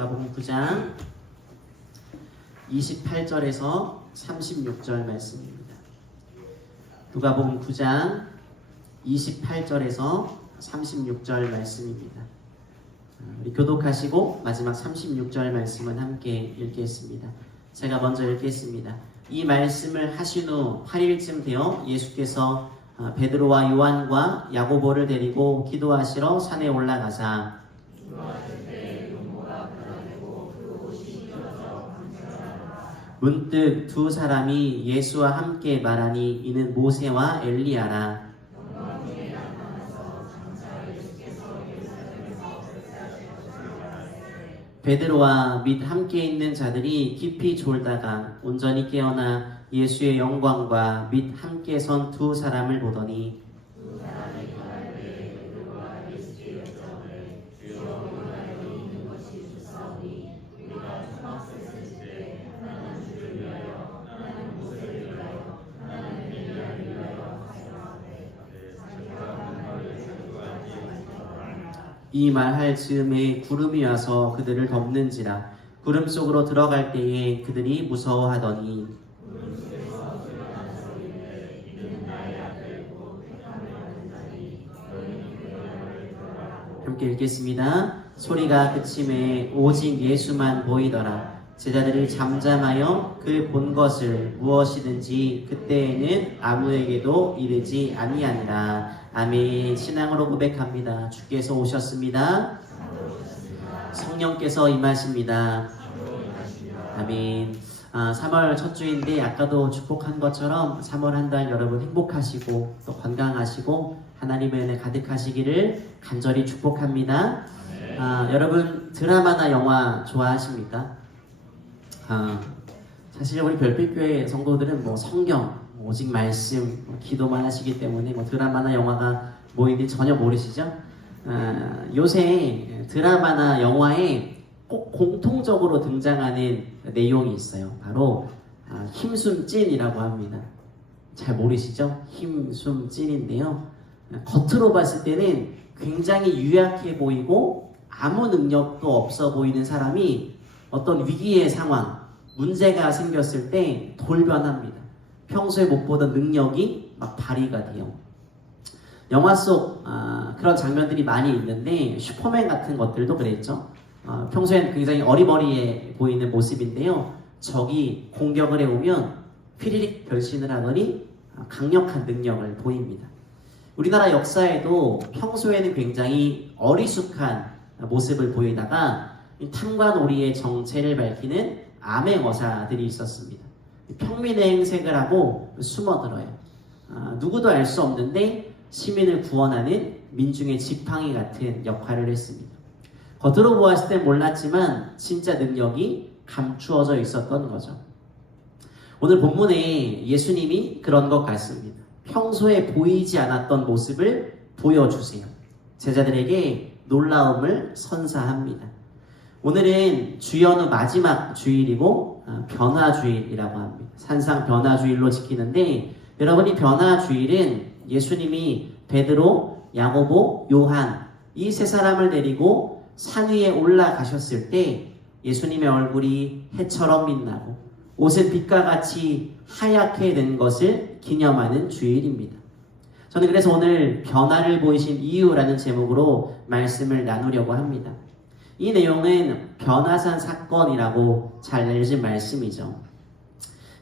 누가복음 9장 28절에서 36절 말씀입니다. 누가복음 9장 28절에서 36절 말씀입니다. 우리 교독하시고 마지막 36절 말씀은 함께 읽겠습니다. 제가 먼저 읽겠습니다. 이 말씀을 하신 후 8일쯤 되어 예수께서 베드로와 요한과 야고보를 데리고 기도하시러 산에 올라가사 문득 두 사람이 예수와 함께 말하니 이는 모세와 엘리야라. 베드로와 및 함께 있는 자들이 깊이 졸다가 온전히 깨어나 예수의 영광과 및 함께 선 두 사람을 보더니 이 말할 즈음에 구름이 와서 그들을 덮는지라. 구름 속으로 들어갈 때에 그들이 무서워하더니 함께 읽겠습니다. 소리가 그침에 오직 예수만 보이더라. 제자들이 잠잠하여 그 본 것을 무엇이든지 그때에는 아무에게도 이르지 아니하니라. 아멘. 신앙으로 고백합니다. 주께서 오셨습니다. 성령께서 임하십니다. 아멘. 3월 첫 주인데 아까도 축복한 것처럼 3월 한 달 여러분 행복하시고 또 건강하시고 하나님의 은혜 가득하시기를 간절히 축복합니다. 여러분 드라마나 영화 좋아하십니까? 사실 우리 별빛교회 성도들은 성경, 오직 말씀, 기도만 하시기 때문에 드라마나 영화가 뭐인지 전혀 모르시죠? 요새 드라마나 영화에 꼭 공통적으로 등장하는 내용이 있어요. 바로 힘숨찐이라고 합니다. 잘 모르시죠? 힘숨찐인데요. 겉으로 봤을 때는 굉장히 유약해 보이고 아무 능력도 없어 보이는 사람이 어떤 위기의 상황, 문제가 생겼을 때 돌변합니다. 평소에 못 보던 능력이 막 발휘가 돼요. 영화 속 그런 장면들이 많이 있는데 슈퍼맨 같은 것들도 그랬죠. 평소엔 굉장히 어리버리해 보이는 모습인데요. 적이 공격을 해오면 휘리릭 변신을 하더니 강력한 능력을 보입니다. 우리나라 역사에도 평소에는 굉장히 어리숙한 모습을 보이다가 탐관오리의 정체를 밝히는 암행어사들이 있었습니다. 평민의 행색을 하고 숨어들어요. 누구도 알 수 없는데 시민을 구원하는 민중의 지팡이 같은 역할을 했습니다. 겉으로 보았을 때 몰랐지만 진짜 능력이 감추어져 있었던 거죠. 오늘 본문에 예수님이 그런 것 같습니다. 평소에 보이지 않았던 모습을 보여주세요. 제자들에게 놀라움을 선사합니다. 오늘은 주연후 마지막 주일이고 변화주일이라고 합니다. 산상 변화주일로 지키는데 여러분이 변화주일은 예수님이 베드로, 야고보, 요한 이 세 사람을 데리고 산 위에 올라가셨을 때 예수님의 얼굴이 해처럼 빛나고 옷은 빛과 같이 하얗게 된 것을 기념하는 주일입니다. 저는 그래서 오늘 변화를 보이신 이유라는 제목으로 말씀을 나누려고 합니다. 이 내용은 변화산 사건이라고 잘 알려진 말씀이죠.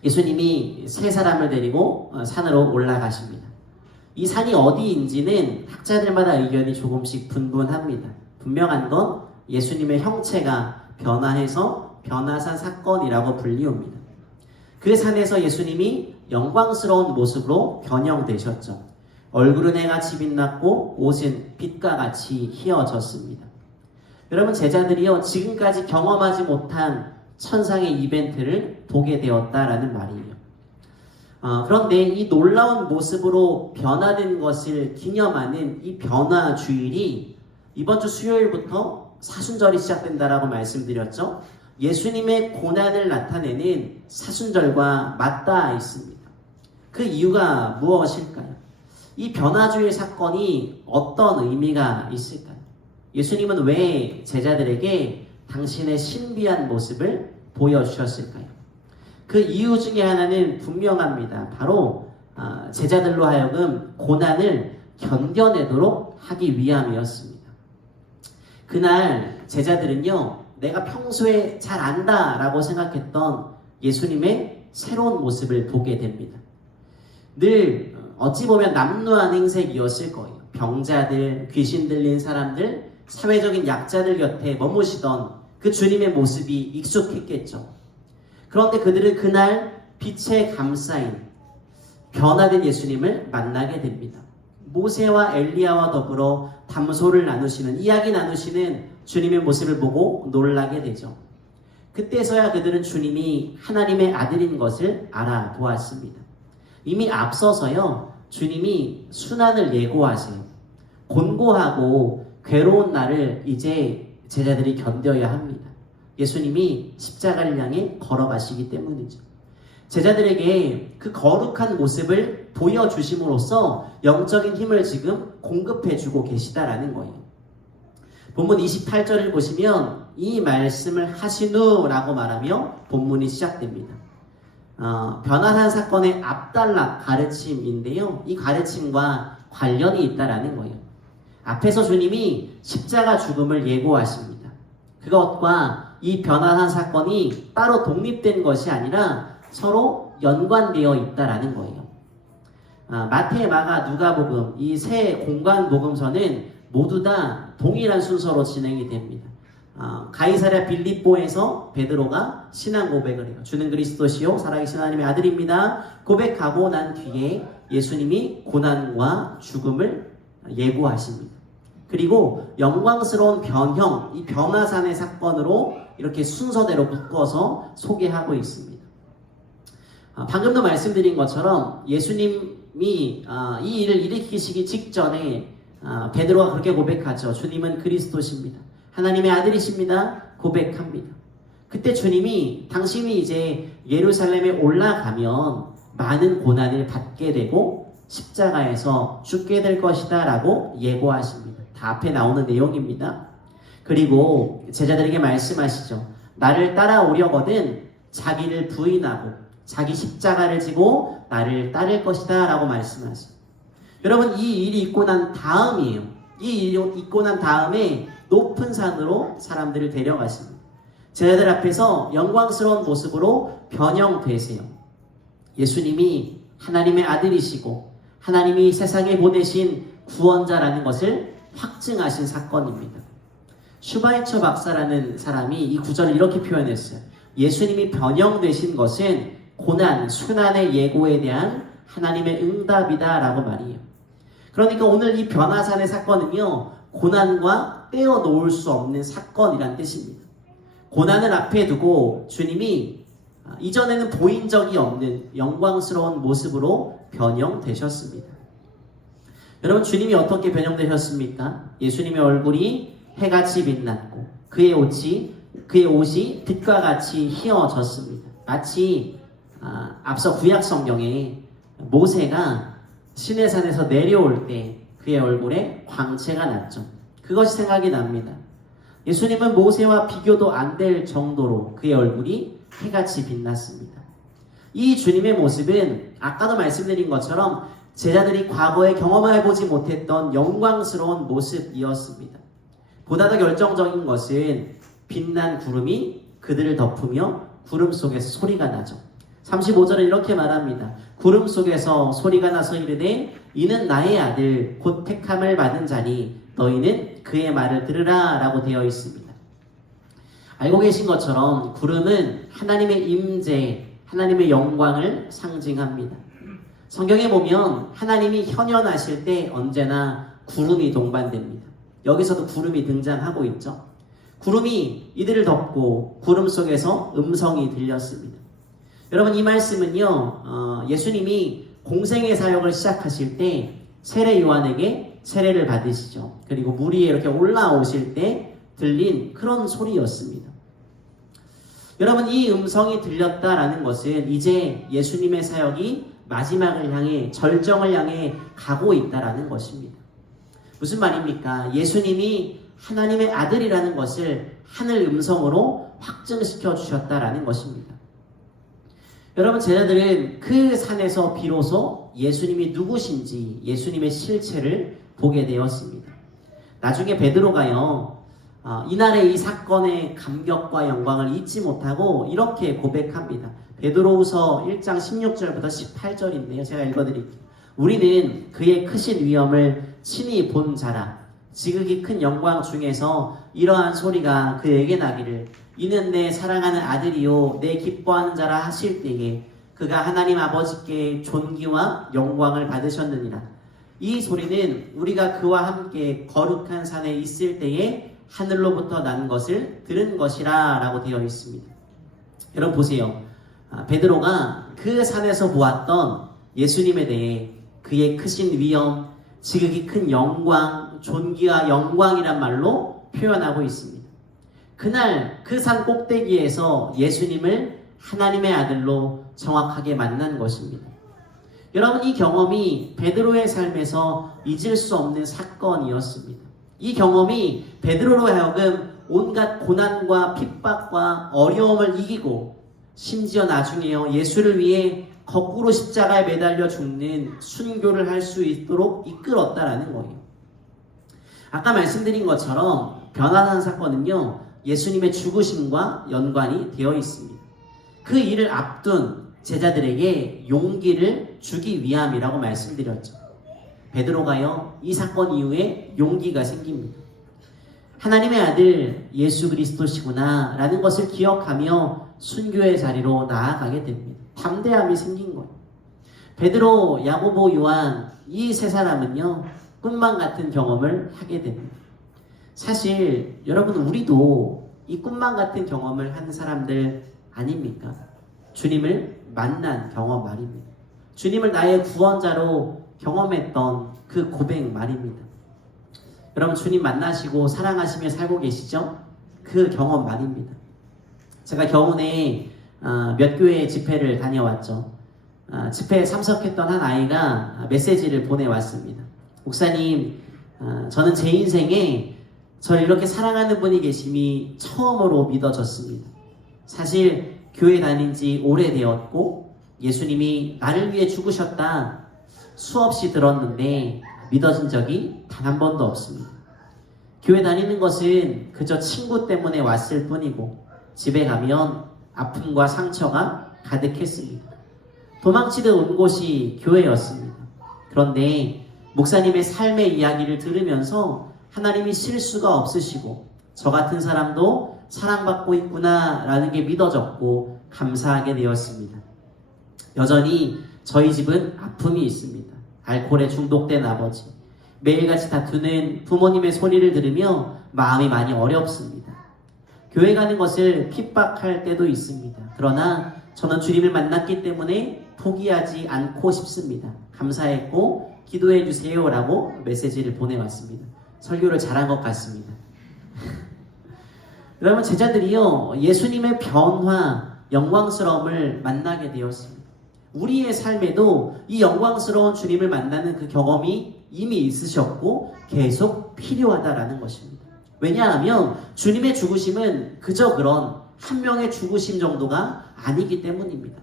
예수님이 세 사람을 데리고 산으로 올라가십니다. 이 산이 어디인지는 학자들마다 의견이 조금씩 분분합니다. 분명한 건 예수님의 형체가 변화해서 변화산 사건이라고 불리웁니다. 그 산에서 예수님이 영광스러운 모습으로 변형되셨죠. 얼굴은 해같이 빛났고 옷은 빛과 같이 희어졌습니다. 여러분 제자들이요 지금까지 경험하지 못한 천상의 이벤트를 보게 되었다라는 말이에요. 그런데 이 놀라운 모습으로 변화된 것을 기념하는 이 변화주일이 이번 주 수요일부터 사순절이 시작된다라고 말씀드렸죠. 예수님의 고난을 나타내는 사순절과 맞닿아 있습니다. 그 이유가 무엇일까요? 이 변화주일 사건이 어떤 의미가 있을까요? 예수님은 왜 제자들에게 당신의 신비한 모습을 보여주셨을까요? 그 이유 중에 하나는 분명합니다. 바로 제자들로 하여금 고난을 견뎌내도록 하기 위함이었습니다. 그날 제자들은요, 내가 평소에 잘 안다라고 생각했던 예수님의 새로운 모습을 보게 됩니다. 늘 어찌 보면 남루한 행색이었을 거예요. 병자들, 귀신 들린 사람들, 사회적인 약자들 곁에 머무시던 그 주님의 모습이 익숙했겠죠. 그런데 그들은 그날 빛에 감싸인 변화된 예수님을 만나게 됩니다. 모세와 엘리야와 더불어 담소를 나누시는, 이야기 나누시는 주님의 모습을 보고 놀라게 되죠. 그때서야 그들은 주님이 하나님의 아들인 것을 알아보았습니다. 이미 앞서서요, 주님이 순환을 예고하세요. 곤고하고 괴로운 날을 이제 제자들이 견뎌야 합니다. 예수님이 십자가를 향해 걸어가시기 때문이죠. 제자들에게 그 거룩한 모습을 보여주심으로써 영적인 힘을 지금 공급해주고 계시다라는 거예요. 본문 28절을 보시면 이 말씀을 하신 후라고 말하며 본문이 시작됩니다. 변화산 사건의 앞단락 가르침인데요. 이 가르침과 관련이 있다라는 거예요. 앞에서 주님이 십자가 죽음을 예고하십니다. 그것과 이 변화산 사건이 따로 독립된 것이 아니라 서로 연관되어 있다라는 거예요. 마태, 마가, 누가복음 이 세 공간 복음서는 모두 다 동일한 순서로 진행이 됩니다. 가이사랴 빌립보에서 베드로가 신앙 고백을 해요. 주는 그리스도시요 살아계신 하나님의 아들입니다. 고백하고 난 뒤에 예수님이 고난과 죽음을 예고하십니다. 그리고 영광스러운 변형, 이 변화산의 사건으로 이렇게 순서대로 묶어서 소개하고 있습니다. 방금도 말씀드린 것처럼 예수님이 이 일을 일으키시기 직전에 베드로가 그렇게 고백하죠. 주님은 그리스도십니다. 하나님의 아들이십니다. 고백합니다. 그때 주님이 당신이 이제 예루살렘에 올라가면 많은 고난을 받게 되고 십자가에서 죽게 될 것이다 라고 예고하십니다. 다 앞에 나오는 내용입니다. 그리고 제자들에게 말씀하시죠. 나를 따라오려거든 자기를 부인하고 자기 십자가를 지고 나를 따를 것이다 라고 말씀하세요. 여러분, 이 일이 있고 난 다음이에요. 이 일이 있고 난 다음에 높은 산으로 사람들을 데려가십니다. 제자들 앞에서 영광스러운 모습으로 변형되세요. 예수님이 하나님의 아들이시고 하나님이 세상에 보내신 구원자라는 것을 확증하신 사건입니다. 슈바이처 박사라는 사람이 이 구절을 이렇게 표현했어요. 예수님이 변형되신 것은 고난, 순환의 예고에 대한 하나님의 응답이다 라고 말이에요. 그러니까 오늘 이 변화산의 사건은요, 고난과 떼어놓을 수 없는 사건이란 뜻입니다. 고난을 앞에 두고 주님이 이전에는 보인 적이 없는 영광스러운 모습으로 변형되셨습니다. 여러분, 주님이 어떻게 변형되셨습니까? 예수님의 얼굴이 해같이 빛났고 그의 옷이 빛과 같이 희어졌습니다. 마치 앞서 구약 성경에 모세가 시내산에서 내려올 때 그의 얼굴에 광채가 났죠. 그것이 생각이 납니다. 예수님은 모세와 비교도 안 될 정도로 그의 얼굴이 해같이 빛났습니다. 이 주님의 모습은 아까도 말씀드린 것처럼 제자들이 과거에 경험해보지 못했던 영광스러운 모습이었습니다. 보다 더 결정적인 것은 빛난 구름이 그들을 덮으며 구름 속에서 소리가 나죠. 35절은 이렇게 말합니다. 구름 속에서 소리가 나서 이르되 이는 나의 아들 곧 택함을 받은 자니 너희는 그의 말을 들으라 라고 되어 있습니다. 알고 계신 것처럼 구름은 하나님의 임재, 하나님의 영광을 상징합니다. 성경에 보면 하나님이 현현하실 때 언제나 구름이 동반됩니다. 여기서도 구름이 등장하고 있죠. 구름이 이들을 덮고 구름 속에서 음성이 들렸습니다. 여러분, 이 말씀은요, 예수님이 공생의 사역을 시작하실 때 세례 요한에게 세례를 받으시죠. 그리고 물 위에 이렇게 올라오실 때 들린 그런 소리였습니다. 여러분, 이 음성이 들렸다라는 것은 이제 예수님의 사역이 마지막을 향해, 절정을 향해 가고 있다라는 것입니다. 무슨 말입니까? 예수님이 하나님의 아들이라는 것을 하늘 음성으로 확증시켜 주셨다라는 것입니다. 여러분, 제자들은 그 산에서 비로소 예수님이 누구신지 예수님의 실체를 보게 되었습니다. 나중에 베드로가요, 이날의 이 사건의 감격과 영광을 잊지 못하고 이렇게 고백합니다. 베드로후서 1장 16절부터 18절인데요. 제가 읽어드릴게요. 우리는 그의 크신 위엄을 친히 본 자라. 지극히 큰 영광 중에서 이러한 소리가 그에게 나기를, 이는 내 사랑하는 아들이요 내 기뻐하는 자라 하실 때에 그가 하나님 아버지께 존귀와 영광을 받으셨느니라. 이 소리는 우리가 그와 함께 거룩한 산에 있을 때에 하늘로부터 난 것을 들은 것이라 라고 되어 있습니다. 여러분 보세요. 베드로가 그 산에서 보았던 예수님에 대해 그의 크신 위엄, 지극히 큰 영광, 존귀와 영광이란 말로 표현하고 있습니다. 그날 그 산 꼭대기에서 예수님을 하나님의 아들로 정확하게 만난 것입니다. 여러분, 이 경험이 베드로의 삶에서 잊을 수 없는 사건이었습니다. 이 경험이 베드로로 하여금 온갖 고난과 핍박과 어려움을 이기고 심지어 나중에요, 예수를 위해 거꾸로 십자가에 매달려 죽는 순교를 할 수 있도록 이끌었다라는 거예요. 아까 말씀드린 것처럼 변화산 사건은요, 예수님의 죽으심과 연관이 되어 있습니다. 그 일을 앞둔 제자들에게 용기를 주기 위함이라고 말씀드렸죠. 베드로가요, 이 사건 이후에 용기가 생깁니다. 하나님의 아들 예수 그리스도시구나 라는 것을 기억하며 순교의 자리로 나아가게 됩니다. 담대함이 생긴 거예요. 베드로, 야고보, 요한 이 세 사람은요, 꿈만 같은 경험을 하게 됩니다. 사실 여러분, 우리도 이 꿈만 같은 경험을 한 사람들 아닙니까? 주님을 만난 경험 말입니다. 주님을 나의 구원자로 경험했던 그 고백 말입니다. 여러분, 주님 만나시고 사랑하시며 살고 계시죠? 그 경험 말입니다. 제가 겨우내 몇 교회 집회를 다녀왔죠. 집회에 참석했던 한 아이가 메시지를 보내왔습니다. 목사님, 저는 제 인생에 저를 이렇게 사랑하는 분이 계심이 처음으로 믿어졌습니다. 사실 교회 다닌 지 오래되었고 예수님이 나를 위해 죽으셨다 수없이 들었는데 믿어진 적이 단 한 번도 없습니다. 교회 다니는 것은 그저 친구 때문에 왔을 뿐이고 집에 가면 아픔과 상처가 가득했습니다. 도망치듯 온 곳이 교회였습니다. 그런데 목사님의 삶의 이야기를 들으면서 하나님이 실수가 없으시고 저 같은 사람도 사랑받고 있구나 라는 게 믿어졌고 감사하게 되었습니다. 여전히 저희 집은 아픔이 있습니다. 알코올에 중독된 아버지, 매일같이 다투는 부모님의 소리를 들으며 마음이 많이 어렵습니다. 교회 가는 것을 핍박할 때도 있습니다. 그러나 저는 주님을 만났기 때문에 포기하지 않고 싶습니다. 감사했고 기도해 주세요 라고 메시지를 보내왔습니다. 설교를 잘한 것 같습니다. 여러분, 제자들이요, 예수님의 변화, 영광스러움을 만나게 되었습니다. 우리의 삶에도 이 영광스러운 주님을 만나는 그 경험이 이미 있으셨고 계속 필요하다라는 것입니다. 왜냐하면 주님의 죽으심은 그저 그런 한 명의 죽으심 정도가 아니기 때문입니다.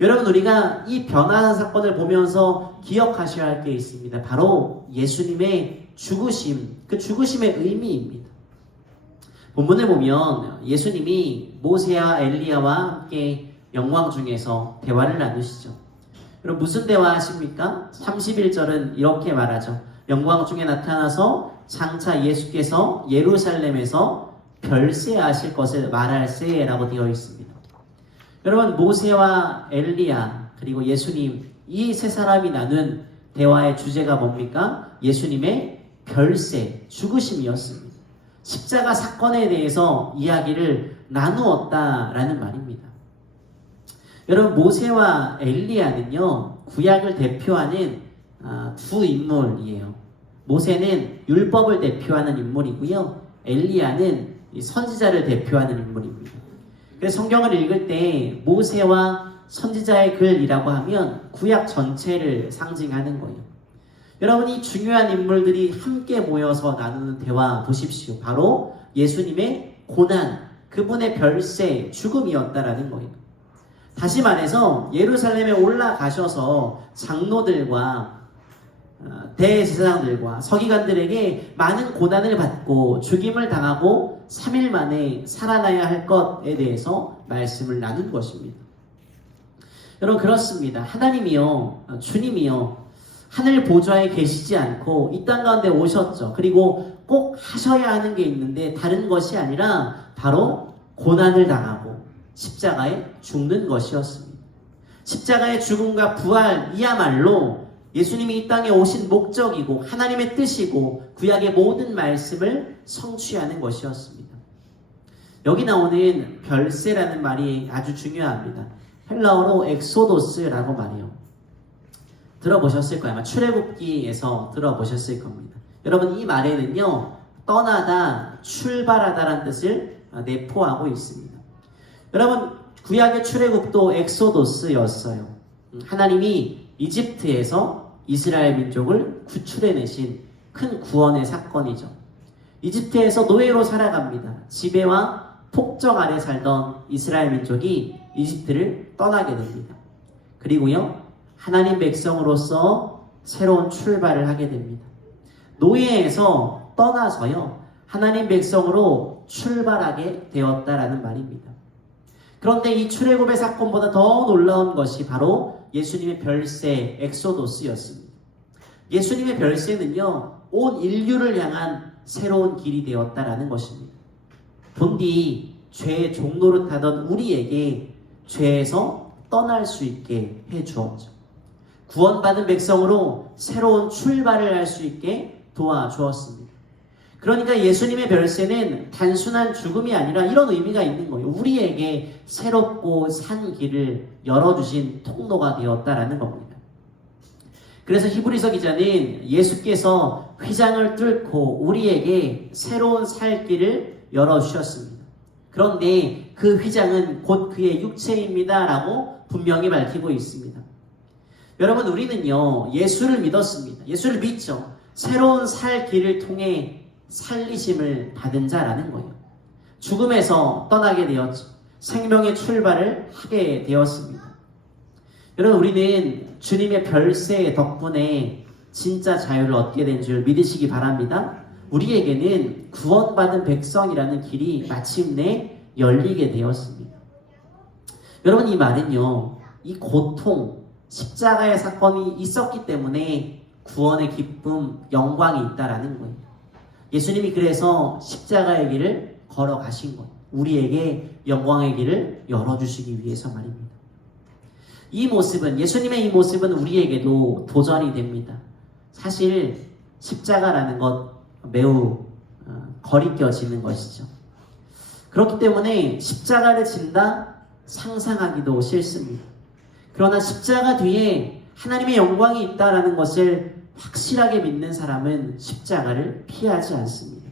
여러분, 우리가 이 변화한 사건을 보면서 기억하셔야 할 게 있습니다. 바로 예수님의 죽으심, 그 죽으심의 의미입니다. 본문을 보면 예수님이 모세와 엘리야와 함께 영광 중에서 대화를 나누시죠. 여러분, 무슨 대화 하십니까? 31절은 이렇게 말하죠. 영광 중에 나타나서 장차 예수께서 예루살렘에서 별세하실 것을 말할세라고 되어 있습니다. 여러분, 모세와 엘리야 그리고 예수님, 이 세 사람이 나눈 대화의 주제가 뭡니까? 예수님의 별세, 죽으심이었습니다. 십자가 사건에 대해서 이야기를 나누었다라는 말입니다. 여러분, 모세와 엘리야는요, 구약을 대표하는 두 인물이에요. 모세는 율법을 대표하는 인물이고요, 엘리야는 선지자를 대표하는 인물입니다. 그래서 성경을 읽을 때 모세와 선지자의 글이라고 하면 구약 전체를 상징하는 거예요. 여러분, 이 중요한 인물들이 함께 모여서 나누는 대화 보십시오. 바로 예수님의 고난, 그분의 별세, 죽음이었다라는 거예요. 다시 말해서 예루살렘에 올라가셔서 장로들과 대제사장들과 서기관들에게 많은 고난을 받고 죽임을 당하고 3일 만에 살아나야 할 것에 대해서 말씀을 나눈 것입니다. 여러분, 그렇습니다. 하나님이요, 주님이요, 하늘 보좌에 계시지 않고 이 땅 가운데 오셨죠. 그리고 꼭 하셔야 하는 게 있는데 다른 것이 아니라 바로 고난을 당하고 십자가에 죽는 것이었습니다. 십자가의 죽음과 부활이야말로 예수님이 이 땅에 오신 목적이고 하나님의 뜻이고 구약의 모든 말씀을 성취하는 것이었습니다. 여기 나오는 별세라는 말이 아주 중요합니다. 헬라어로 엑소도스라고 말해요. 들어보셨을 거예요. 아마 출애굽기에서 들어보셨을 겁니다. 여러분, 이 말에는요, 떠나다, 출발하다라는 뜻을 내포하고 있습니다. 여러분, 구약의 출애굽도 엑소도스였어요. 하나님이 이집트에서 이스라엘 민족을 구출해내신 큰 구원의 사건이죠. 이집트에서 노예로 살아갑니다. 지배와 폭정 아래 살던 이스라엘 민족이 이집트를 떠나게 됩니다. 그리고요, 하나님 백성으로서 새로운 출발을 하게 됩니다. 노예에서 떠나서요, 하나님 백성으로 출발하게 되었다라는 말입니다. 그런데 이 출애굽의 사건보다 더 놀라운 것이 바로 예수님의 별세, 엑소도스였습니다. 예수님의 별세는요, 온 인류를 향한 새로운 길이 되었다라는 것입니다. 본디 죄의 종노릇하던 우리에게 죄에서 떠날 수 있게 해주었죠. 구원받은 백성으로 새로운 출발을 할 수 있게 도와주었습니다. 그러니까 예수님의 별세는 단순한 죽음이 아니라 이런 의미가 있는 거예요. 우리에게 새롭고 산 길을 열어주신 통로가 되었다라는 겁니다. 그래서 히브리서 기자는 예수께서 휘장을 뚫고 우리에게 새로운 살 길을 열어주셨습니다. 그런데 그 휘장은 곧 그의 육체입니다 라고 분명히 밝히고 있습니다. 여러분, 우리는요, 예수를 믿었습니다. 예수를 믿죠. 새로운 살 길을 통해 살리심을 받은 자라는 거예요. 죽음에서 떠나게 되었죠. 생명의 출발을 하게 되었습니다. 여러분, 우리는 주님의 별세 덕분에 진짜 자유를 얻게 된 줄 믿으시기 바랍니다. 우리에게는 구원받은 백성이라는 길이 마침내 열리게 되었습니다. 여러분, 이 말은요, 이 고통, 십자가의 사건이 있었기 때문에 구원의 기쁨, 영광이 있다라는 거예요. 예수님이 그래서 십자가의 길을 걸어가신 거예요. 우리에게 영광의 길을 열어주시기 위해서 말입니다. 이 모습은, 예수님의 이 모습은 우리에게도 도전이 됩니다. 사실 십자가라는 것 매우 거리껴지는 것이죠. 그렇기 때문에 십자가를 진다 상상하기도 싫습니다. 그러나 십자가 뒤에 하나님의 영광이 있다라는 것을 확실하게 믿는 사람은 십자가를 피하지 않습니다.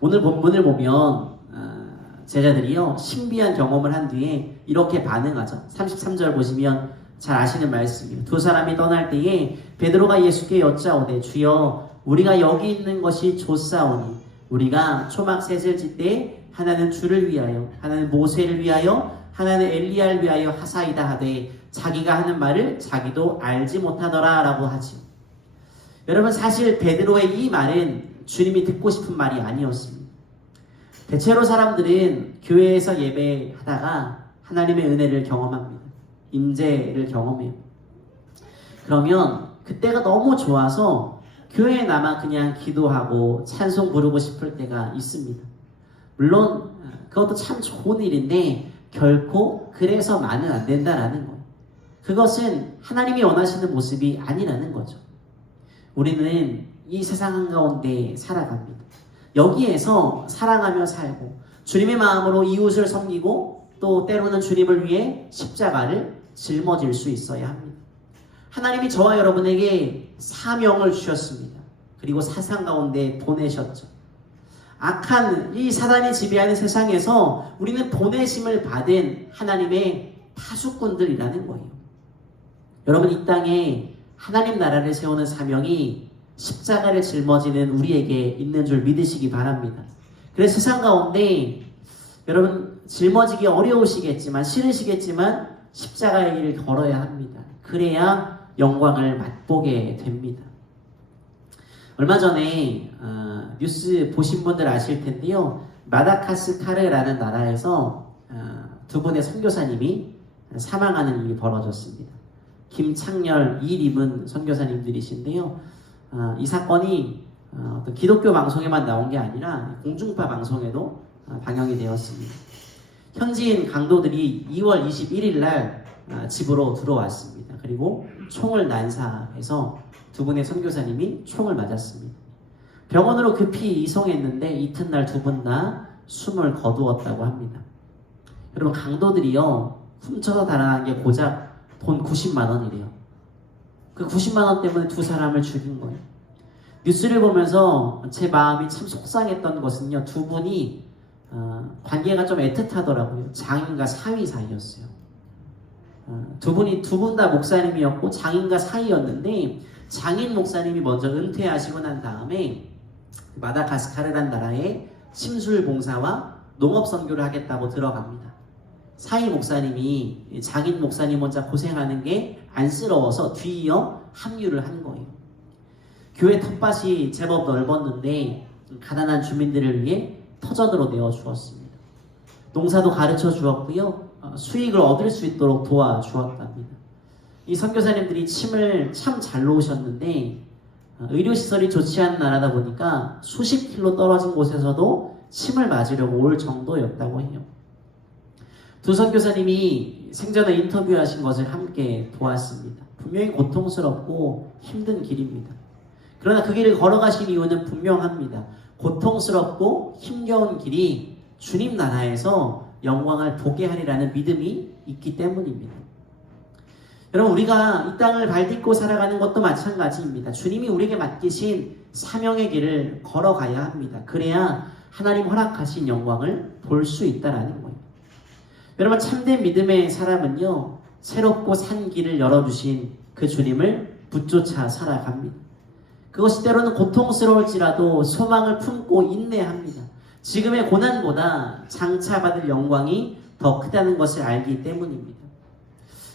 오늘 본문을 보면 제자들이요, 신비한 경험을 한 뒤에 이렇게 반응하죠. 33절 보시면 잘 아시는 말씀이에요. 두 사람이 떠날 때에 베드로가 예수께 여짜오되 주여 우리가 여기 있는 것이 좋사오니 우리가 초막 셋을 짓되 하나는 주를 위하여 하나는 모세를 위하여 하나는 엘리야를 위하여 하사이다 하되 자기가 하는 말을 자기도 알지 못하더라 라고 하지요. 여러분, 사실 베드로의 이 말은 주님이 듣고 싶은 말이 아니었습니다. 대체로 사람들은 교회에서 예배하다가 하나님의 은혜를 경험합니다. 임재를 경험해요. 그러면 그때가 너무 좋아서 교회에 남아 그냥 기도하고 찬송 부르고 싶을 때가 있습니다. 물론 그것도 참 좋은 일인데 결코 그래서만은 안 된다라는 거예요. 그것은 하나님이 원하시는 모습이 아니라는 거죠. 우리는 이 세상 한가운데 살아갑니다. 여기에서 사랑하며 살고 주님의 마음으로 이웃을 섬기고 또 때로는 주님을 위해 십자가를 짊어질 수 있어야 합니다. 하나님이 저와 여러분에게 사명을 주셨습니다. 그리고 사상 가운데 보내셨죠. 악한 이 사단이 지배하는 세상에서 우리는 보내심을 받은 하나님의 파수꾼들이라는 거예요. 여러분, 이 땅에 하나님 나라를 세우는 사명이 십자가를 짊어지는 우리에게 있는 줄 믿으시기 바랍니다. 그래서 세상 가운데 여러분 짊어지기 어려우시겠지만 싫으시겠지만 십자가의 길을 걸어야 합니다. 그래야 영광을 맛보게 됩니다. 얼마 전에 뉴스 보신 분들 아실 텐데요. 마다가스카르라는 나라에서 두 분의 선교사님이 사망하는 일이 벌어졌습니다. 김창렬, 이림은 선교사님들이신데요. 이 사건이 기독교 방송에만 나온 게 아니라 공중파 방송에도 방영이 되었습니다. 현지인 강도들이 2월 21일 날 집으로 들어왔습니다. 그리고 총을 난사해서 두 분의 선교사님이 총을 맞았습니다. 병원으로 급히 이송했는데 이튿날 두 분 다 숨을 거두었다고 합니다. 여러분 강도들이요 훔쳐서 달아난 게 고작 돈 90만 원이래요. 그 90만 원 때문에 두 사람을 죽인 거예요. 뉴스를 보면서 제 마음이 참 속상했던 것은요. 두 분이 관계가 좀 애틋하더라고요. 장인과 사위 사이였어요. 두 분 다 목사님이었고 장인과 사이였는데 장인 목사님이 먼저 은퇴하시고 난 다음에 마다가스카르란 나라에 침술 봉사와 농업 선교를 하겠다고 들어갑니다. 사이 목사님이 장인 목사님 혼자 고생하는 게 안쓰러워서 뒤이어 합류를 한 거예요. 교회 텃밭이 제법 넓었는데 가난한 주민들을 위해 터전으로 내어 주었습니다. 농사도 가르쳐 주었고요. 수익을 얻을 수 있도록 도와주었답니다. 이 선교사님들이 침을 참 잘 놓으셨는데 의료시설이 좋지 않은 나라다 보니까 수십 킬로 떨어진 곳에서도 침을 맞으려고 올 정도였다고 해요. 두 선교사님이 생전에 인터뷰하신 것을 함께 보았습니다. 분명히 고통스럽고 힘든 길입니다. 그러나 그 길을 걸어가신 이유는 분명합니다. 고통스럽고 힘겨운 길이 주님 나라에서 영광을 보게 하리라는 믿음이 있기 때문입니다. 여러분 우리가 이 땅을 발딛고 살아가는 것도 마찬가지입니다. 주님이 우리에게 맡기신 사명의 길을 걸어가야 합니다. 그래야 하나님 허락하신 영광을 볼 수 있다라는 거예요. 여러분 참된 믿음의 사람은요 새롭고 산 길을 열어주신 그 주님을 붙쫓아 살아갑니다. 그것이 때로는 고통스러울지라도 소망을 품고 인내합니다. 지금의 고난보다 장차 받을 영광이 더 크다는 것을 알기 때문입니다.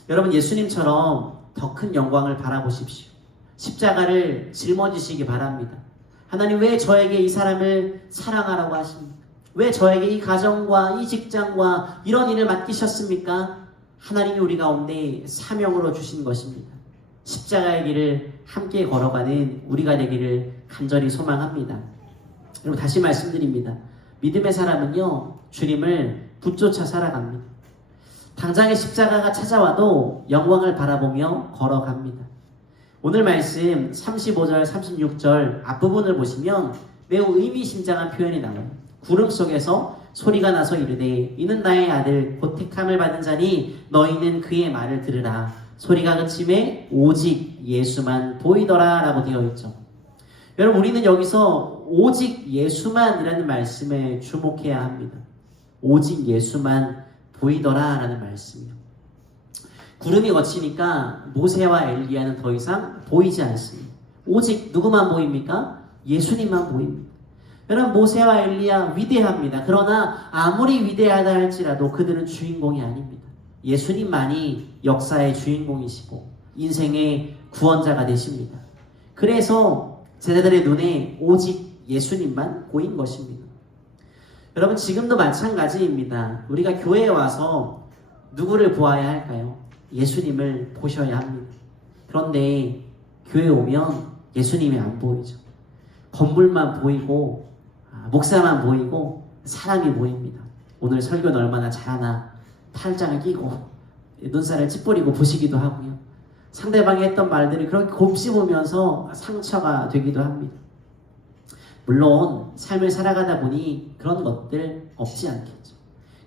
여러분 예수님처럼 더 큰 영광을 바라보십시오. 십자가를 짊어지시기 바랍니다. 하나님 왜 저에게 이 사람을 사랑하라고 하십니까? 왜 저에게 이 가정과 이 직장과 이런 일을 맡기셨습니까? 하나님이 우리 가운데 사명으로 주신 것입니다. 십자가의 길을 함께 걸어가는 우리가 되기를 간절히 소망합니다. 여러분 다시 말씀드립니다. 믿음의 사람은요 주님을 붙쫓아 살아갑니다. 당장의 십자가가 찾아와도 영광을 바라보며 걸어갑니다. 오늘 말씀 35절 36절 앞부분을 보시면 매우 의미심장한 표현이 나와요. 구름 속에서 소리가 나서 이르되 이는 나의 아들 곧 택함을 받은 자니 너희는 그의 말을 들으라. 소리가 그침에 오직 예수만 보이더라 라고 되어 있죠. 여러분 우리는 여기서 오직 예수만이라는 말씀에 주목해야 합니다. 오직 예수만 보이더라 라는 말씀이요. 구름이 거치니까 모세와 엘리야는 더 이상 보이지 않습니다. 오직 누구만 보입니까? 예수님만 보입니다. 여러분 모세와 엘리야 위대합니다. 그러나 아무리 위대하다 할지라도 그들은 주인공이 아닙니다. 예수님만이 역사의 주인공이시고 인생의 구원자가 되십니다. 그래서 제자들의 눈에 오직 예수님만 보인 것입니다. 여러분 지금도 마찬가지입니다. 우리가 교회에 와서 누구를 보아야 할까요? 예수님을 보셔야 합니다. 그런데 교회에 오면 예수님이 안 보이죠. 건물만 보이고 목사만 보이고 사람이 보입니다. 오늘 설교는 얼마나 잘하나 팔짱을 끼고 눈살을 찌푸리고 보시기도 하고요. 상대방이 했던 말들이 그렇게 곱씹으면서 상처가 되기도 합니다. 물론 삶을 살아가다 보니 그런 것들 없지 않겠죠.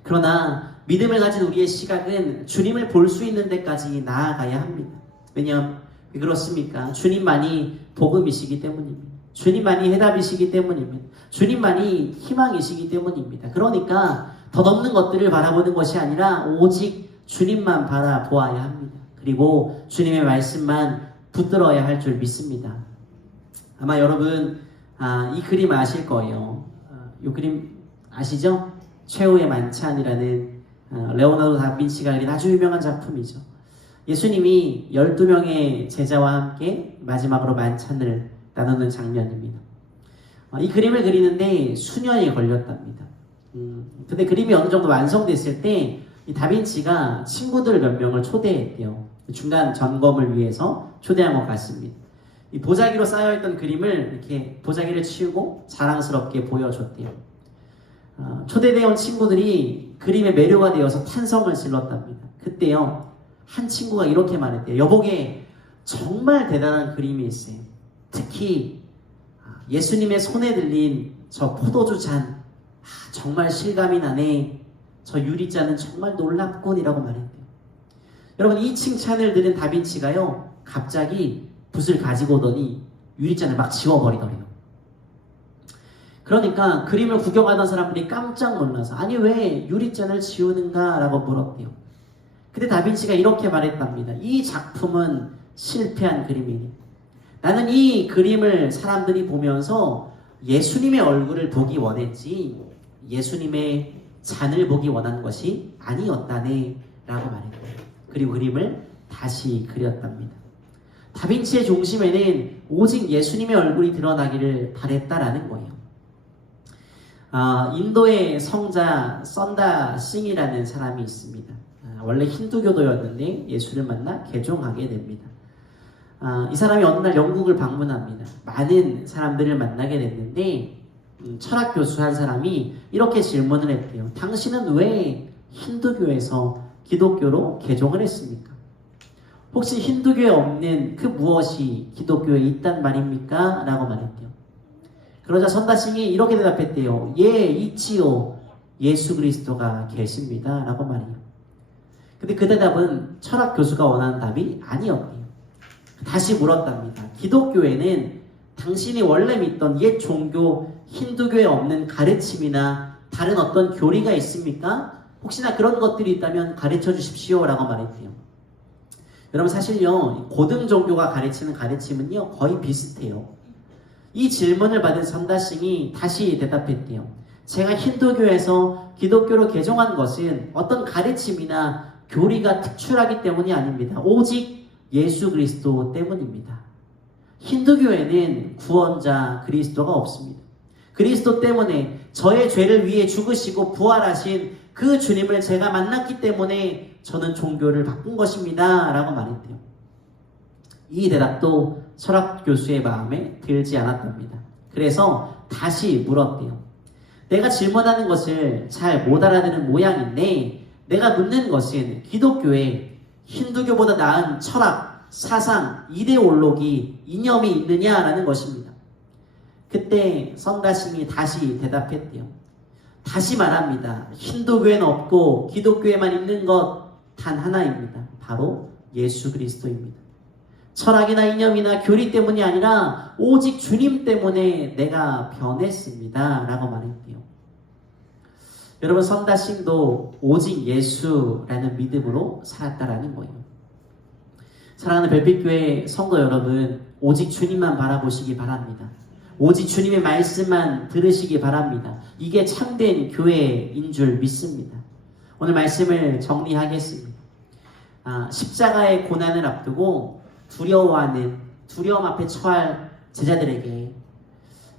그러나 믿음을 가진 우리의 시각은 주님을 볼 수 있는 데까지 나아가야 합니다. 왜냐하면 왜 그렇습니까? 주님만이 복음이시기 때문입니다. 주님만이 해답이시기 때문입니다. 주님만이 희망이시기 때문입니다. 그러니까 더 넘는 것들을 바라보는 것이 아니라 오직 주님만 바라보아야 합니다. 그리고 주님의 말씀만 붙들어야 할 줄 믿습니다. 아마 여러분 이 그림 아실 거예요. 이 그림 아시죠? 최후의 만찬이라는 레오나르도 다빈치가 그린 아주 유명한 작품이죠. 예수님이 12명의 제자와 함께 마지막으로 만찬을 나누는 장면입니다. 이 그림을 그리는데 수년이 걸렸답니다. 근데 그림이 어느 정도 완성됐을 때 이 다빈치가 친구들 몇 명을 초대했대요. 중간 점검을 위해서 초대한 것 같습니다. 이 보자기로 쌓여있던 그림을 이렇게 보자기를 치우고 자랑스럽게 보여줬대요. 초대되어 온 친구들이 그림에 매료가 되어서 탄성을 질렀답니다. 그때요, 한 친구가 이렇게 말했대요. 여보게 정말 대단한 그림이 있어요. 특히 예수님의 손에 들린 저 포도주 잔, 정말 실감이 나네. 저 유리잔은 정말 놀랍군이라고 말했대요. 여러분, 이 칭찬을 들은 다빈치가요, 갑자기 붓을 가지고 오더니 유리잔을 막 지워버리더래요. 그러니까 그림을 구경하던 사람들이 깜짝 놀라서 아니 왜 유리잔을 지우는가 라고 물었대요. 근데 다빈치가 이렇게 말했답니다. 이 작품은 실패한 그림이니 나는 이 그림을 사람들이 보면서 예수님의 얼굴을 보기 원했지 예수님의 잔을 보기 원한 것이 아니었다네 라고 말했대요. 그리고 그림을 다시 그렸답니다. 다빈치의 중심에는 오직 예수님의 얼굴이 드러나기를 바랬다라는 거예요. 인도의 성자 썬다 싱이라는 사람이 있습니다. 원래 힌두교도였는데 예수를 만나 개종하게 됩니다. 이 사람이 어느 날 영국을 방문합니다. 많은 사람들을 만나게 됐는데 철학 교수 한 사람이 이렇게 질문을 했대요. 당신은 왜 힌두교에서 기독교로 개종을 했습니까? 혹시 힌두교에 없는 그 무엇이 기독교에 있단 말입니까? 라고 말했대요. 그러자 선다싱이 이렇게 대답했대요. 예, 있지요. 예수 그리스도가 계십니다. 라고 말해요. 근데 그 대답은 철학 교수가 원하는 답이 아니었대요. 다시 물었답니다. 기독교에는 당신이 원래 믿던 옛 종교 힌두교에 없는 가르침이나 다른 어떤 교리가 있습니까? 혹시나 그런 것들이 있다면 가르쳐 주십시오. 라고 말했대요. 여러분 사실요, 고등 종교가 가르치는 가르침은요 거의 비슷해요. 이 질문을 받은 선다싱이 다시 대답했대요. 제가 힌두교에서 기독교로 개종한 것은 어떤 가르침이나 교리가 특출하기 때문이 아닙니다. 오직 예수 그리스도 때문입니다. 힌두교에는 구원자 그리스도가 없습니다. 그리스도 때문에 저의 죄를 위해 죽으시고 부활하신 그 주님을 제가 만났기 때문에 저는 종교를 바꾼 것입니다. 라고 말했대요. 이 대답도 철학 교수의 마음에 들지 않았답니다. 그래서 다시 물었대요. 내가 질문하는 것을 잘 못 알아듣는 모양인데 내가 묻는 것은 기독교에 힌두교보다 나은 철학, 사상, 이데올로기, 이념이 있느냐라는 것입니다. 그때 선다싱이 다시 대답했대요. 다시 말합니다. 힌두교에는 없고 기독교에만 있는 것 단 하나입니다. 바로 예수 그리스도입니다. 철학이나 이념이나 교리 때문이 아니라 오직 주님 때문에 내가 변했습니다. 라고 말했대요. 여러분 선다싱도 오직 예수라는 믿음으로 살았다라는 거예요. 사랑하는 별빛교회 성도 여러분, 오직 주님만 바라보시기 바랍니다. 오직 주님의 말씀만 들으시기 바랍니다. 이게 참된 교회인 줄 믿습니다. 오늘 말씀을 정리하겠습니다. 십자가의 고난을 앞두고 두려워하는, 두려움 앞에 처할 제자들에게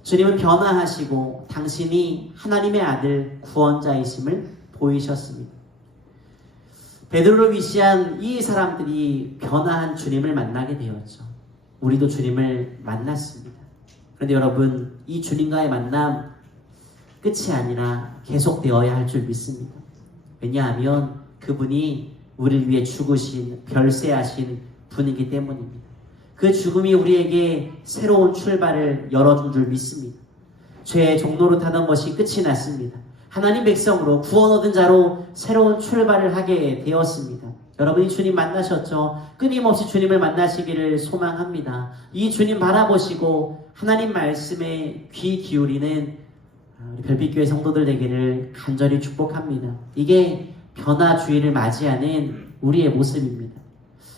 주님은 변화하시고 당신이 하나님의 아들 구원자이심을 보이셨습니다. 베드로를 위시한 이 사람들이 변화한 주님을 만나게 되었죠. 우리도 주님을 만났습니다. 그런데 여러분, 이 주님과의 만남 끝이 아니라 계속되어야 할 줄 믿습니다. 왜냐하면 그분이 우리를 위해 죽으신, 별세하신 분이기 때문입니다. 그 죽음이 우리에게 새로운 출발을 열어준 줄 믿습니다. 죄의 종로로 타던 것이 끝이 났습니다. 하나님 백성으로 구원 얻은 자로 새로운 출발을 하게 되었습니다. 여러분이 주님 만나셨죠? 끊임없이 주님을 만나시기를 소망합니다. 이 주님 바라보시고 하나님 말씀에 귀 기울이는 우리 별빛교회 성도들 되기를 간절히 축복합니다. 이게 변화주의를 맞이하는 우리의 모습입니다.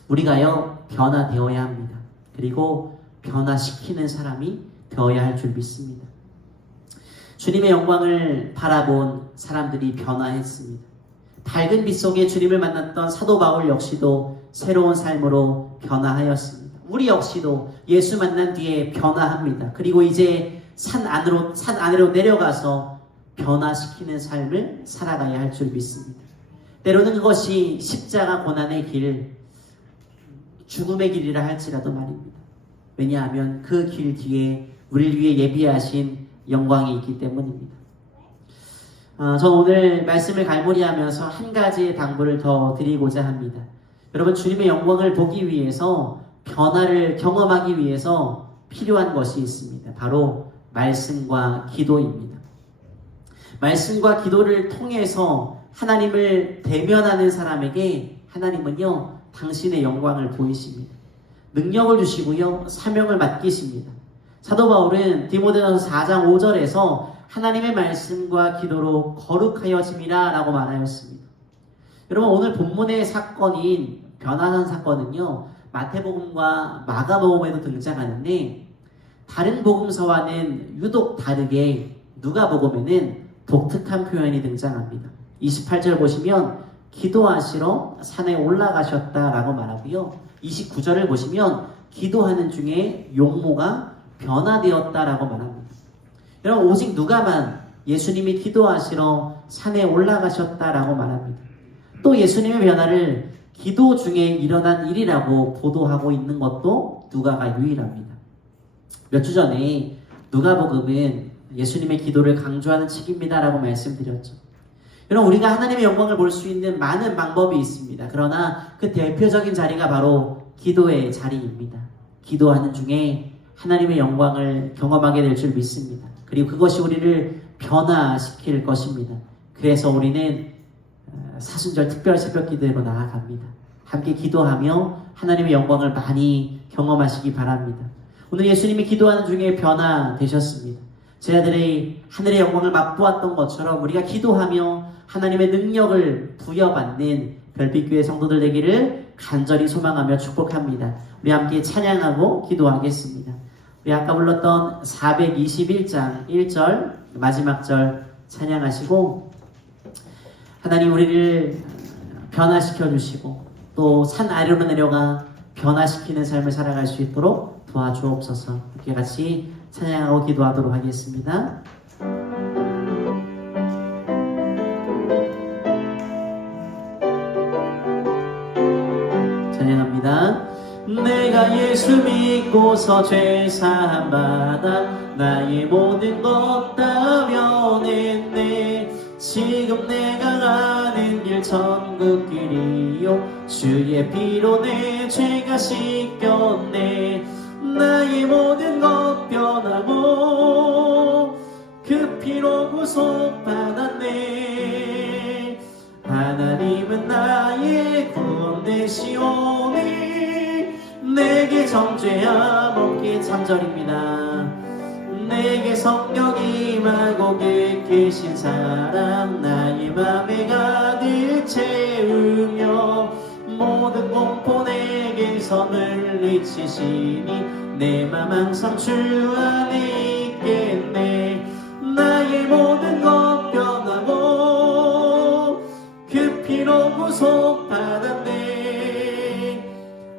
우리가요 변화되어야 합니다. 그리고 변화시키는 사람이 되어야 할 줄 믿습니다. 주님의 영광을 바라본 사람들이 변화했습니다. 밝은 빛 속에 주님을 만났던 사도 바울 역시도 새로운 삶으로 변화하였습니다. 우리 역시도 예수 만난 뒤에 변화합니다. 그리고 이제 산 안으로 내려가서 변화시키는 삶을 살아가야 할 줄 믿습니다. 때로는 그것이 십자가 고난의 길, 죽음의 길이라 할지라도 말입니다. 왜냐하면 그 길 뒤에 우리를 위해 예비하신 영광이 있기 때문입니다. 저는 오늘 말씀을 갈무리하면서 한 가지의 당부를 더 드리고자 합니다. 여러분, 주님의 영광을 보기 위해서, 변화를 경험하기 위해서 필요한 것이 있습니다. 바로 말씀과 기도입니다. 말씀과 기도를 통해서 하나님을 대면하는 사람에게 하나님은요, 당신의 영광을 보이십니다. 능력을 주시고요, 사명을 맡기십니다. 사도 바울은 디모데전서 4장 5절에서 하나님의 말씀과 기도로 거룩하여짐이라 라고 말하였습니다. 여러분, 오늘 본문의 사건인 변화한 사건은요, 마태복음과 마가복음에도 등장하는데 다른 복음서와는 유독 다르게 누가복음에는 독특한 표현이 등장합니다. 28절 보시면 기도하시러 산에 올라가셨다라고 말하고요. 29절을 보시면 기도하는 중에 용모가 변화되었다라고 말합니다. 여러분, 오직 누가만 예수님이 기도하시러 산에 올라가셨다라고 말합니다. 또 예수님의 변화를 기도 중에 일어난 일이라고 보도하고 있는 것도 누가가 유일합니다. 몇 주 전에 누가복음은 예수님의 기도를 강조하는 책입니다라고 말씀드렸죠. 여러분, 우리가 하나님의 영광을 볼 수 있는 많은 방법이 있습니다. 그러나 그 대표적인 자리가 바로 기도의 자리입니다. 기도하는 중에 하나님의 영광을 경험하게 될 줄 믿습니다. 그리고 그것이 우리를 변화시킬 것입니다. 그래서 우리는 사순절 특별 새벽 기도로 나아갑니다. 함께 기도하며 하나님의 영광을 많이 경험하시기 바랍니다. 오늘 예수님이 기도하는 중에 변화되셨습니다. 제자들이 하늘의 영광을 맛보았던 것처럼 우리가 기도하며 하나님의 능력을 부여받는 별빛교회 성도들 되기를 간절히 소망하며 축복합니다. 우리 함께 찬양하고 기도하겠습니다. 우리 아까 불렀던 421장 1절 마지막 절 찬양하시고, 하나님 우리를 변화시켜 주시고 또 산 아래로 내려가 변화시키는 삶을 살아갈 수 있도록 도와주옵소서. 이렇게 같이 찬양하고 기도하도록 하겠습니다. 찬양합니다. 내가 예수 믿고서 죄사함 받아 나의 모든 것 다 면했네. 지금 내가 가는 길 천국 길이요 주의 피로 내 죄가 씻겼네. 나의 모든 것 변하고 그 피로 구속받았네. 하나님은 나의 구원 되시오니 내게 정죄함 없게. 3절입니다. 내게 성령 임하고 계신 사랑 나의 맘에 가득 채우며 모든 공포 내게서 물리치시니 내 맘 항상 주 안에 있겠네. 나의 모든 것 변하고 그 피로 구속받았네.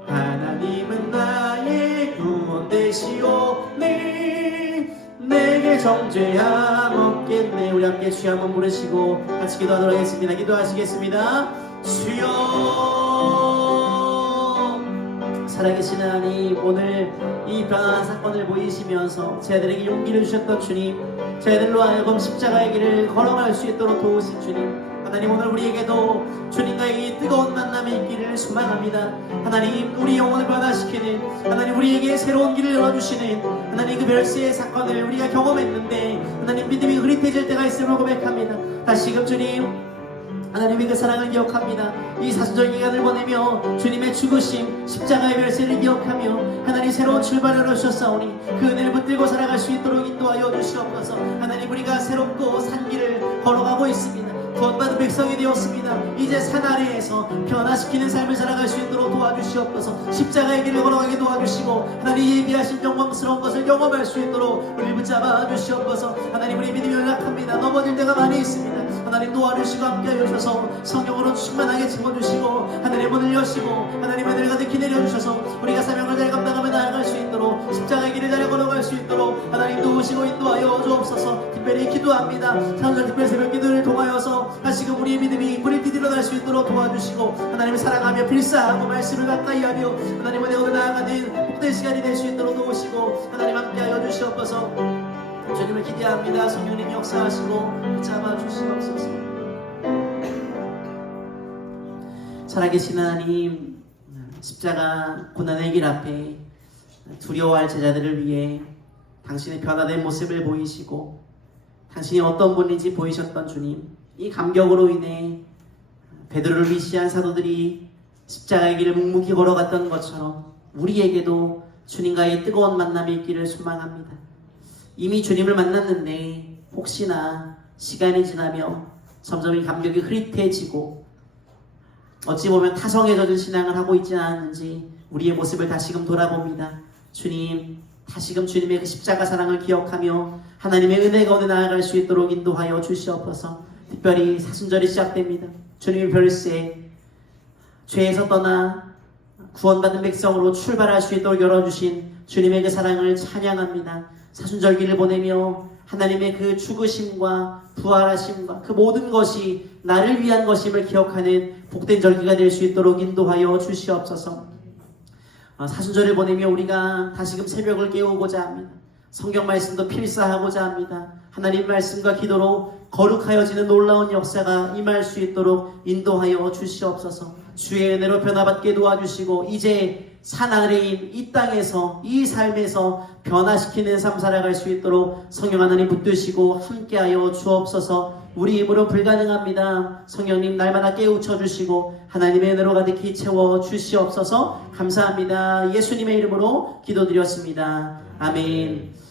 하나님은 나의 구원 되시오니 내게 정죄함 없겠네. 우리 함께 주여 한번 부르시고 같이 기도하도록 하겠습니다. 기도하시겠습니다. 주여, 살아계신 하나님, 오늘 이 변화한 사건을 보이시면서 저희들에게 용기를 주셨던 주님, 저희들로 하여금 십자가의 길을 걸어갈 수 있도록 도우신 주님, 하나님 오늘 우리에게도 주님과의 이 뜨거운 만남이 있기를 소망합니다. 하나님, 우리 영혼을 변화시키는, 하나님 우리에게 새로운 길을 열어주시는 하나님 그 멸세의 사건을 우리가 경험했는데 하나님 믿음이 흐릿해질 때가 있음을 고백합니다. 다시금 주님, 하나님의 그 사랑을 기억합니다. 이 사순절 기간을 보내며 주님의 죽으심, 십자가의 멸세를 기억하며 하나님 새로운 출발을 하셨사오니 그 은혜를 붙들고 살아갈 수 있도록 인도하여 주시옵소서. 하나님, 우리가 새롭고 산 길을 걸어가고 있습니다. 구원받은 백성이 되었습니다. 이제 산 아래에서 변화시키는 삶을 살아갈 수 있도록 도와주시옵소서. 십자가의 길을 걸어가게 도와주시고 하나님 예비하신 영광스러운 것을 경험할 수 있도록 우리 붙잡아 주시옵소서. 하나님 우리 믿음이 연약합니다. 넘어질 때가 많이 있습니다. 하나님 도와주시고 함께하여 주셔서 성령으로 충만하게 채워주시고 하늘의 문을 여시고 하나님의 은혜를 가득히 내려주셔서 우리가 사명을 잘 감당하며 나아갈 수 있도록 십자가의 길을 잘 걸어갈 수 있도록 하나님 도우시고 인도하여 주옵소서. 특별히 기도합니다. 오늘 특별 새벽 기도를 통하여서 다시금 우리의 믿음이 불이 일어날 수 있도록 도와주시고 하나님을 사랑하며 필사하고 말씀을 가까이하며 하나님의 내어도 나아가는 복된 시간이 될 수 있도록 도우시고 하나님 함께하여 주시옵소서. 주님을 기대합니다. 성령님 역사하시고 잡아 주시옵소서. 살아계신 하나님, 십자가 고난의 길 앞에 두려워할 제자들을 위해 당신의 변화된 모습을 보이시고 당신이 어떤 분인지 보이셨던 주님, 이 감격으로 인해 베드로를 위시한 사도들이 십자가의 길을 묵묵히 걸어갔던 것처럼 우리에게도 주님과의 뜨거운 만남이 있기를 소망합니다. 이미 주님을 만났는데 혹시나 시간이 지나며 점점 이 감격이 흐릿해지고 어찌 보면 타성에 젖은 신앙을 하고 있지 않았는지 우리의 모습을 다시금 돌아봅니다. 주님, 다시금 주님의 그 십자가 사랑을 기억하며 하나님의 은혜 가운데 나아갈 수 있도록 인도하여 주시옵소서. 특별히 사순절이 시작됩니다. 주님의 별세, 죄에서 떠나 구원받은 백성으로 출발할 수 있도록 열어주신 주님의 그 사랑을 찬양합니다. 사순절기를 보내며 하나님의 그 죽으심과 부활하심과 그 모든 것이 나를 위한 것임을 기억하는 복된 절기가 될 수 있도록 인도하여 주시옵소서. 사순절을 보내며 우리가 다시금 새벽을 깨우고자 합니다. 성경 말씀도 필사하고자 합니다. 하나님 말씀과 기도로 거룩하여지는 놀라운 역사가 임할 수 있도록 인도하여 주시옵소서. 주의 은혜로 변화받게 도와주시고 이제 산 아래인 이 땅에서 이 삶에서 변화시키는 삶 살아갈 수 있도록 성령 하나님 붙드시고 함께하여 주옵소서. 우리 힘으로 불가능합니다. 성령님 날마다 깨우쳐 주시고 하나님의 은혜로 가득히 채워 주시옵소서. 감사합니다. 예수님의 이름으로 기도드렸습니다. 아멘.